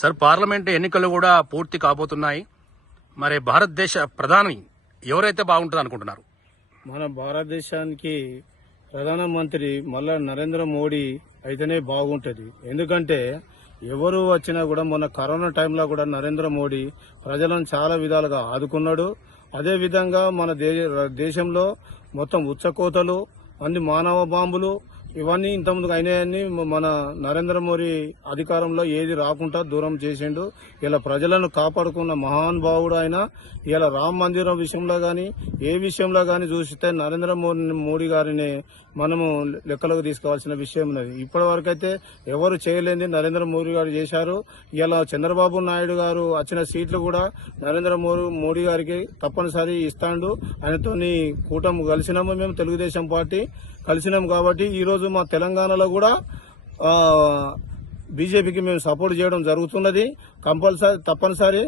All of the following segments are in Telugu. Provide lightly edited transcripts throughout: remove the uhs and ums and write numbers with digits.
సార్, పార్లమెంట్ ఎన్నికలు కూడా పూర్తి కాబోతున్నాయి. మరి భారతదేశ ప్రధాని ఎవరైతే బాగుంటుంది అనుకుంటున్నారు? మన భారతదేశానికి ప్రధానమంత్రి మళ్ళా నరేంద్ర మోడీ అయితేనే బాగుంటుంది. ఎందుకంటే ఎవరు వచ్చినా కూడా మొన్న కరోనా టైంలో కూడా నరేంద్ర మోడీ ప్రజలను చాలా విధాలుగా ఆదుకున్నాడు. అదే విధంగా మన దేశంలో మొత్తం ఉచ్చకోతలు, అన్ని మానవ బాంబులు ఇవన్నీ ఇంతకుముందు అయినాయని మన నరేంద్ర మోడీ అధికారంలో ఏది రాకుండా దూరం చేసిండు. ఇలా ప్రజలను కాపాడుకున్న మహానుభావుడు ఆయన. ఇలా రామ మందిరం విషయంలో గాని ఏ విషయంలో గాని చూస్తే నరేంద్ర మోడీ గారిని మనము లెక్కలోకి తీసుకోవాల్సిన విషయం ఉన్నది. ఇప్పటి వరకైతే ఎవరు చేయలేని నరేంద్ర మోడీ గారు చేశారు. ఇలా చంద్రబాబు నాయుడు గారు వచ్చిన సీట్లు కూడా నరేంద్ర మోడీ గారికి తప్పనిసరి ఇస్తాడు. ఆయనతోని కూటమి కలిసినాము, మేము తెలుగుదేశం పార్టీ కలిసినాం. కాబట్టి ఈ రోజు మా తెలంగాణలో కూడా బీజేపీకి మేము సపోర్ట్ చేయడం జరుగుతున్నది. తప్పనిసరి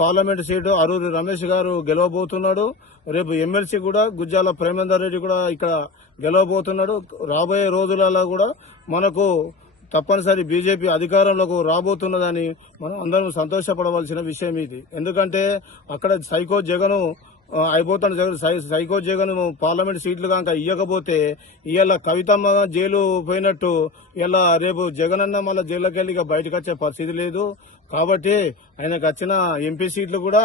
పార్లమెంట్ సీటు అరూరి రమేష్ గారు గెలవబోతున్నాడు. రేపు ఎమ్మెల్సీ కూడా గుజ్జాల ప్రేమేందర్ రెడ్డి కూడా ఇక్కడ గెలవబోతున్నాడు. రాబోయే రోజులలో కూడా మనకు తప్పనిసరి బీజేపీ అధికారంలోకి రాబోతున్నదని మనం అందరం సంతోషపడవలసిన విషయం ఇది. ఎందుకంటే అక్కడ సైకో జగన్ అయిపోతాడు. సైకో జగన్ పార్లమెంట్ సీట్లు కనుక ఇవ్వకపోతే ఇవాళ కవితమ్మ జైలు పోయినట్టు ఇలా రేపు జగన్ అన్న మళ్ళీ జైల్లోకి వెళ్ళి బయటకు వచ్చే పరిస్థితి లేదు. కాబట్టి ఆయనకు వచ్చిన ఎంపీ సీట్లు కూడా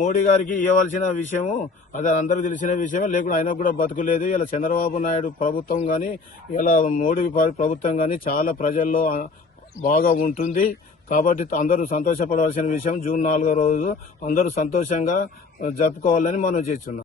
మోడీ గారికి ఇవ్వవలసిన విషయము అది అందరికీ తెలిసిన విషయమే. లేకుండా ఆయనకు కూడా బతుకులేదు. ఇలా చంద్రబాబు నాయుడు ప్రభుత్వం గాని ఇలా మోడీ ప్రభుత్వం గాని చాలా ప్రజల్లో బాగా ఉంటుంది. కాబట్టి అందరూ సంతోషపడవలసిన విషయం. జూన్ 4వ రోజు అందరూ సంతోషంగా జరుపుకోవాలని మనం చేస్తున్నాం.